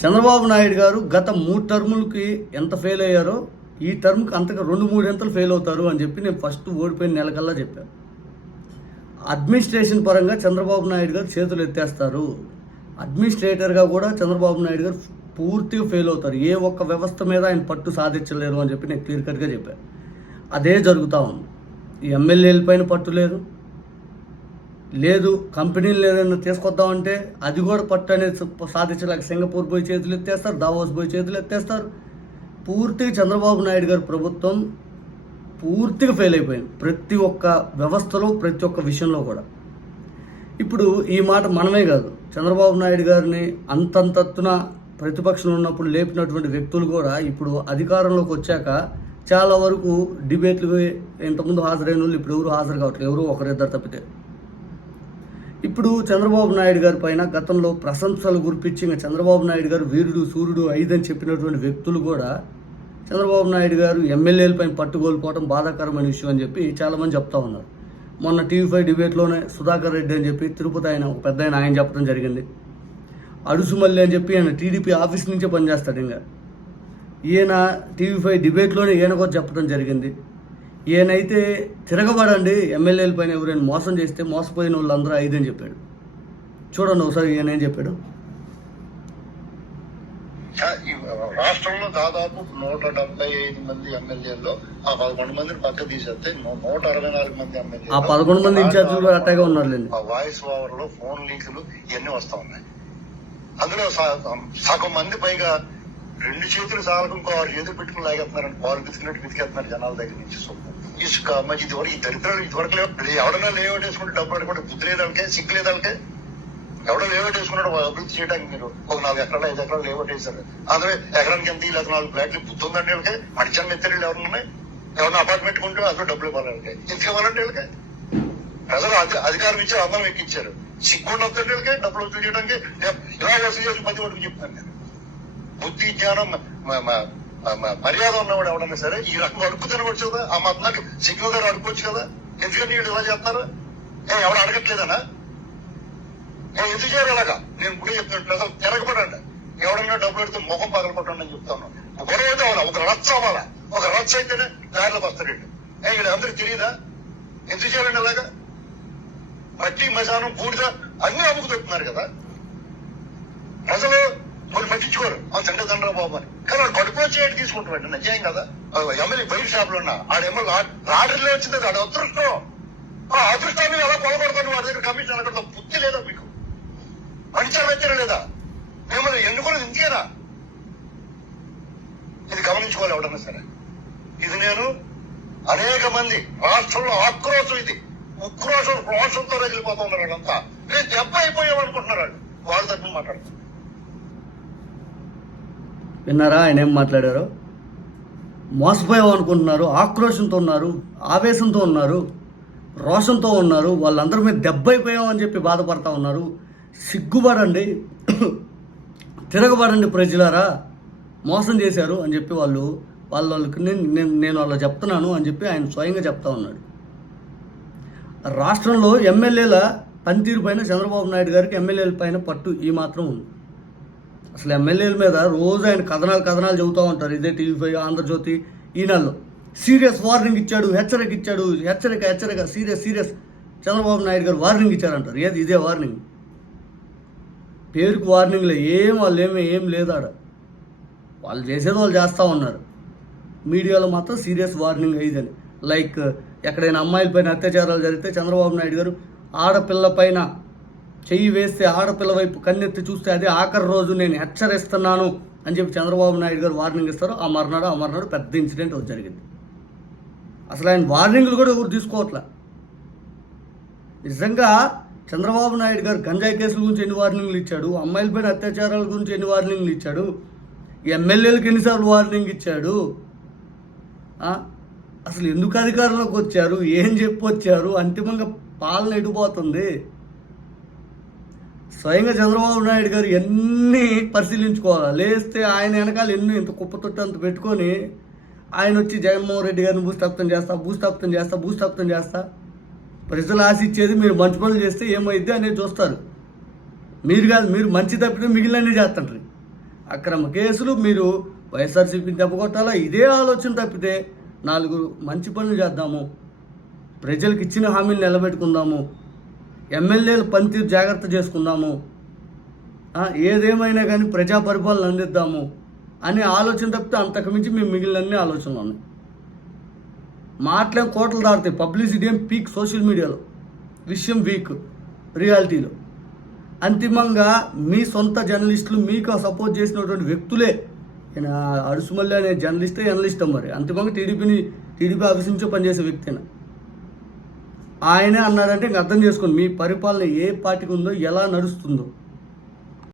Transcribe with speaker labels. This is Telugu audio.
Speaker 1: చంద్రబాబు నాయుడు గారు గత మూడు టర్ములకి ఎంత ఫెయిల్ అయ్యారో ఈ టర్మ్కి అంతగా రెండు మూడు ఎంతలు ఫెయిల్ అవుతారు అని చెప్పి నేను ఫస్ట్ ఓడిపోయిన నెలకల్లా చెప్పాను. అడ్మినిస్ట్రేషన్ పరంగా చంద్రబాబు నాయుడు గారు చేతులు ఎత్తేస్తారు. అడ్మినిస్ట్రేటర్గా కూడా చంద్రబాబు నాయుడు గారు పూర్తిగా ఫెయిల్ అవుతారు. ఏ ఒక్క వ్యవస్థ మీద ఆయన పట్టు సాధించలేరు అని చెప్పి నేను క్లియర్ కట్గా చెప్పాను. అదే జరుగుతూ ఉంది. ఈ ఎమ్మెల్యేల పైన పట్టు లేదు. లేదు కంపెనీలు ఏదైనా తీసుకొద్దామంటే అది కూడా పట్టు అనేది సాధించలేక సింగపూర్ పోయి చేతులు ఎత్తేస్తారు దావోస్ పోయి చేతులు ఎత్తేస్తారు. పూర్తిగా చంద్రబాబు నాయుడు గారి ప్రభుత్వం పూర్తిగా ఫెయిల్ అయిపోయింది ప్రతి ఒక్క వ్యవస్థలో ప్రతి ఒక్క విషయంలో కూడా. ఇప్పుడు ఈ మాట మనమే కాదు చంద్రబాబు నాయుడు గారిని అంతంతత్తున ప్రతిపక్షంలో ఉన్నప్పుడు లేపినటువంటి వ్యక్తులు కూడా ఇప్పుడు అధికారంలోకి వచ్చాక చాలా వరకు డిబేట్లు ఇంతకుముందు హాజరైన వాళ్ళు ఇప్పుడు ఎవరు హాజరు కావట్లేదు ఎవరు ఒకరిద్దరు తప్పితే. ఇప్పుడు చంద్రబాబు నాయుడు గారి పైన గతంలో ప్రశంసలు గుర్పించి ఇంకా చంద్రబాబు నాయుడు గారు వీరుడు సూర్యుడు ఐదని చెప్పినటువంటి వ్యక్తులు కూడా చంద్రబాబు నాయుడు గారు ఎమ్మెల్యేలపై పట్టుకోల్పోవడం బాధాకరమైన విషయం అని చెప్పి చాలామంది చెప్తా ఉన్నారు. మొన్న టీవీ ఫైవ్ డిబేట్లోనే సుధాకర్ రెడ్డి అని చెప్పి తిరుపతి ఆయన ఒక పెద్ద ఆయన ఆయన చెప్పడం జరిగింది. అడుసుమల్లి అని చెప్పి ఆయన టీడీపీ ఆఫీస్ నుంచే పనిచేస్తాడు ఇంకా. ఈయన టీవీ ఫైవ్ డిబేట్లోనే ఈయన కూడా చెప్పడం జరిగింది. ఈయనైతే తిరగబడండి ఎమ్మెల్యేల పైన ఎవరైనా మోసం చేస్తే మోసపోయిన వాళ్ళందరూ ఐదు అని చెప్పాడు. చూడండి ఒకసారి ఈయన ఏం చెప్పాడు.
Speaker 2: రాష్ట్రంలో దాదాపు నూట డెబ్బై ఐదు మంది ఎమ్మెల్యేల్లో ఆ పదకొండు మందిని పక్క తీసేస్తే నూట అరవై నాలుగు మంది ఎమ్మెల్యేలు
Speaker 1: ఆ పదకొండు మంది ఇన్ఛార్జీలు అట్టాగే ఉన్నారులేండి.
Speaker 2: ఆ వాయిస్ ఓవర్లో ఫోన్ లీకులు ఇవన్నీ వస్తా ఉన్నాయి. అందులో సగం మంది పైగా రెండు చేతులు సాలకు ఇంకో ఆరు చేతులు పెట్టుకుని లాగేస్తున్నారని పాలు బితికినట్టు బితికేస్తున్నారు జనాల దగ్గర నుంచి సొమ్ము. ఇసుక మరి ఇదివరకు ఈ దరిద్రాలు ఇదివరకు లేవు ఎవడన్నా లేఅవుట్ వేసుకుంటే డబ్బులు అడుకుంటే బుద్ధి లేదంటే సిగ్గు లేదంటే ఎవడో లేఅవుట్ వేసుకున్నాడు అభివృద్ధి చేయడానికి మీరు ఒక నాలుగు ఎకరాలు ఐదు ఎకరాలు లేఅవుట్ వేశారు. అందులో ఎకరానికి ఎంత లేదా నాలుగు ఫ్లాట్లు బుద్ధి ఉందండి వీళ్ళకి? మడిచన్న మెత్తలు ఎవరున్నాయి అపార్ట్మెంట్ కొంటే అందులో డబ్బులు ఎందుకు ఇవ్వాలంటే వీళ్ళకి? ప్రజలు అధికారం ఇచ్చారు అందరం ఎక్కించారు సిగ్గుండి వస్తుంటే వీళ్ళకి డబ్బులు వసూలు చేయడానికి. ఇలా వసూలు చేసి పది వరకు చెప్తాను నేను. బుద్ధి జ్ఞానం మర్యాద ఉన్నవాడు ఎవడన్నా సరే ఈ రకంగా అడుపు తినవచ్చు కదా ఆ మతానికి సిగ్నల్ గారు అడుకోవచ్చు కదా? ఎందుకంటే వీళ్ళు ఇలా చేస్తారు? ఏ ఎవడు అడగట్లేదనా? ఏ ఎందుకు చేయరు అలాగా? నేను ఇప్పుడు చెప్తున్నాను ప్రజలు తిరగబడండి. ఎవడన్నా డబ్బులు పెడితే ముఖం పగలకొట్టండి అని చెప్తాను. గొడవ అయితే అవ్వాలా? ఒక రచ్చ అవ్వాలా? ఒక రచ్చ అయితేనే దారిలోకి వస్తాడు ఏ వీళ్ళు అందరికి తెలియదా ఎందుకు చేయాలండి అలాగా? మట్టి మశానం బూడిద అన్ని అమ్ముకు పెడుతున్నారు కదా? ప్రజలు మరి పట్టించుకోరు. ఆ తండ్రి బాబు అని. కానీ వాడు కడుపు చేయడం తీసుకుంటాడు నిజం కదా? ఎమ్మెల్యే బయట షాప్లో ఉన్నా. ఆడ ఎమ్మెల్యే లాటరీలో వచ్చింది ఆడ అదృష్టం. ఆ అదృష్టాన్ని ఎలా కొలగొడతాను వాడి దగ్గర కమిషన్ అనకూడదు బుద్ధి లేదా మీకు? మనిషి వెచ్చడం లేదా? మిమ్మల్ని ఎన్నుకున్నది ఇంతేనా? ఇది గమనించుకోవాలి ఎవడన్నా సరే. ఇది నేను అనేక మంది రాష్ట్రంలో ఆక్రోశం ఇది. ఉక్రోషం రోషంతో రగిలిపోతూ ఉన్నారు వాళ్ళంతా. నేను దెబ్బ అయిపోయాం అనుకుంటున్నారు వాళ్ళు. వాళ్ళ తరఫున మాట్లాడుతున్నారు
Speaker 1: విన్నారా? ఆయన ఏం మాట్లాడారో? మోసపోయాం అనుకుంటున్నారు ఆక్రోషంతో ఉన్నారు ఆవేశంతో ఉన్నారు రోషంతో ఉన్నారు వాళ్ళందరి మీద దెబ్బైపోయాం అని చెప్పి బాధపడతా ఉన్నారు. సిగ్గుపడండి తిరగబడండి ప్రజలారా మోసం చేశారు అని చెప్పి వాళ్ళు వాళ్ళకి నేను నేను- నేను చెప్తున్నాను అని చెప్పి ఆయన స్వయంగా చెప్తా ఉన్నాడు. రాష్ట్రంలో ఎమ్మెల్యేల పనితీరు పైన చంద్రబాబు నాయుడు గారికి ఎమ్మెల్యేల పైన పట్టు ఈ మాత్రం ఉంది. అసలు ఎమ్మెల్యేల మీద రోజు ఆయన కథనాలు కథనాలు చెబుతూ ఉంటారు. ఇదే టీవీ ఫైవ్ ఆంధ్రజ్యోతి ఈనాల్లో సీరియస్ వార్నింగ్ ఇచ్చాడు హెచ్చరిక ఇచ్చాడు హెచ్చరిక హెచ్చరిక సీరియస్ సీరియస్. చంద్రబాబు నాయుడు గారు వార్నింగ్ ఇచ్చారంటారు. ఏది? ఇదే వార్నింగ్. పేరుకు వార్నింగ్లే ఏం వాళ్ళు ఏమి ఏం లేదు ఆడ వాళ్ళు చేసేది వాళ్ళు చేస్తూ ఉన్నారు. మీడియాలో మాత్రం సీరియస్ వార్నింగ్ అయ్యిందని లైక్ ఎక్కడైనా అమ్మాయిల పైన అత్యాచారాలు జరిగితే చంద్రబాబు నాయుడు గారు ఆడపిల్ల పైన చెయ్యి వేస్తే ఆడపిల్ల వైపు కన్నెత్తి చూస్తే అదే ఆఖరి రోజు నేను హెచ్చరిస్తున్నాను అని చెప్పి చంద్రబాబు నాయుడు గారు వార్నింగ్ ఇస్తారు. ఆ మర్నాడు ఆ మర్నాడు పెద్ద ఇన్సిడెంట్ జరిగింది. అసలు ఆయన వార్నింగ్లు కూడా ఎవరు తీసుకోవట్లే. నిజంగా చంద్రబాబు నాయుడు గారు గంజాయి కేసుల గురించి ఎన్ని వార్నింగ్లు ఇచ్చాడు? అమ్మాయిలపైన అత్యాచారాల గురించి ఎన్ని వార్నింగ్లు ఇచ్చాడు? ఎమ్మెల్యేలకు ఎన్నిసార్లు వార్నింగ్ ఇచ్చాడు? అసలు ఎందుకు అధికారంలోకి వచ్చారు? ఏం చెప్పి వచ్చారు అంతిమంగా పాలన ఎడిపోతుంది స్వయంగా చంద్రబాబు నాయుడు గారు ఎన్ని పరిశీలించుకోవాలి? లేస్తే ఆయన వెనకాల ఎన్ని ఇంత కుప్ప తొట్టి అంత పెట్టుకొని ఆయన వచ్చి జగన్మోహన్ రెడ్డి గారిని భూస్థాపితం చేస్తా భూస్థాపితం చేస్తా భూస్థాపితం చేస్తా. ప్రజలు ఆశించేది మీరు మంచి పనులు చేస్తే ఏమైద్ది అనేది చూస్తారు. మీరు కాదు మీరు మంచి తప్పితే మిగిలినన్నీ చేస్తుంటారు. అక్రమ కేసులు మీరు వైఎస్ఆర్సీపీని దెబ్బకొట్టాలా? ఇదే ఆలోచన తప్పితే నాలుగు మంచి పనులు చేద్దాము. ప్రజలకు ఇచ్చిన హామీలు నిలబెట్టుకుందాము. ఎమ్మెల్యేలు పనితీరు జాగ్రత్త చేసుకుందాము. ఏదేమైనా కానీ ప్రజా పరిపాలన అందిద్దాము అనే ఆలోచన తప్పితే అంతకుమించి మేము మిగిలినన్ని ఆలోచనలు ఉన్నాయి. మాటలేం కోటలు దాడుతాయి పబ్లిసిటీ ఏం పీక్ సోషల్ మీడియాలో. విషయం వీక్ రియాలిటీలో. అంతిమంగా మీ సొంత జర్నలిస్టులు మీకు సపోర్ట్ చేసినటువంటి వ్యక్తులే. ఈయన అనే జర్నలిస్టే జర్నలిస్ట్ మరి. అంతిమంగా టీడీపీని టీడీపీ ఆఫీస్ నుంచో పనిచేసే వ్యక్తిన ఆయనే అన్నారంటే ఇంక అర్థం చేసుకోండి. మీ పరిపాలన ఏ పార్టీకి ఉందో ఎలా నడుస్తుందో.